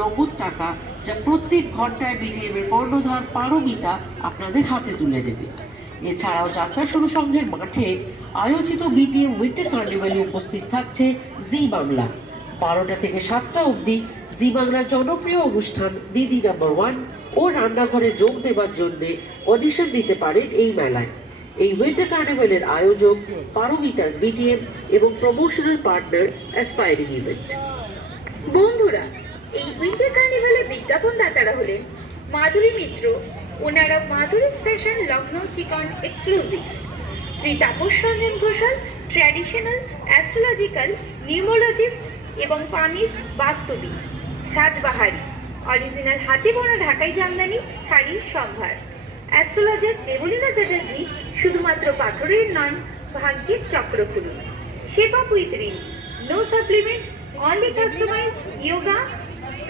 নগদ টাকা, যা প্রত্যেক ঘন্টায় বিটিএম এর কর্ণধার পারমিতা আপনাদের হাতে তুলে দেবে। এছাড়াও যাত্রা শুরু সংঘের মাঠে আয়োজিত বিটিএম উইন্টার কার্নিভালে উপস্থিত থাকছে জি বাংলা। 12টা থেকে 7টা অবধি জি বাংলার জনপ্রিয় অনুষ্ঠান দিদি নাম্বার 1 ও রান্নাঘরে যোগ দেওয়ার জন্য অডিশন দিতে পারেন এই মেলায়। এই উইন্টার কার্নিভালের আয়োজক পারমিতাস বিটিএম এবং প্রমোশনাল পার্টনার অ্যাসপায়ারিং ইভেন্ট। বন্ধুরা, এই উইন্টার কার্নিভালে বিজ্ঞাপনদাতারা হলেন মাধুরী মিত্র, ওনারা মাধুরীস ফ্যাশন লখনৌ চিকন exclusive, Shri Tapas Ranjan Ghoshal traditional astrological numerologist এবং পামিস্ট বাস্তবিক, সাজবাহারি অরিজিনাল হাতে বোনা ঢাকাই জামদানি শাড়ির সম্ভার, অ্যাস্ট্রোলজার দেবলীনা চ্যাটার্জি শুধুমাত্র পাথরের নন, ভাগ্যের চক্র খুলুন, shape up with ring, no supplement, only customized yoga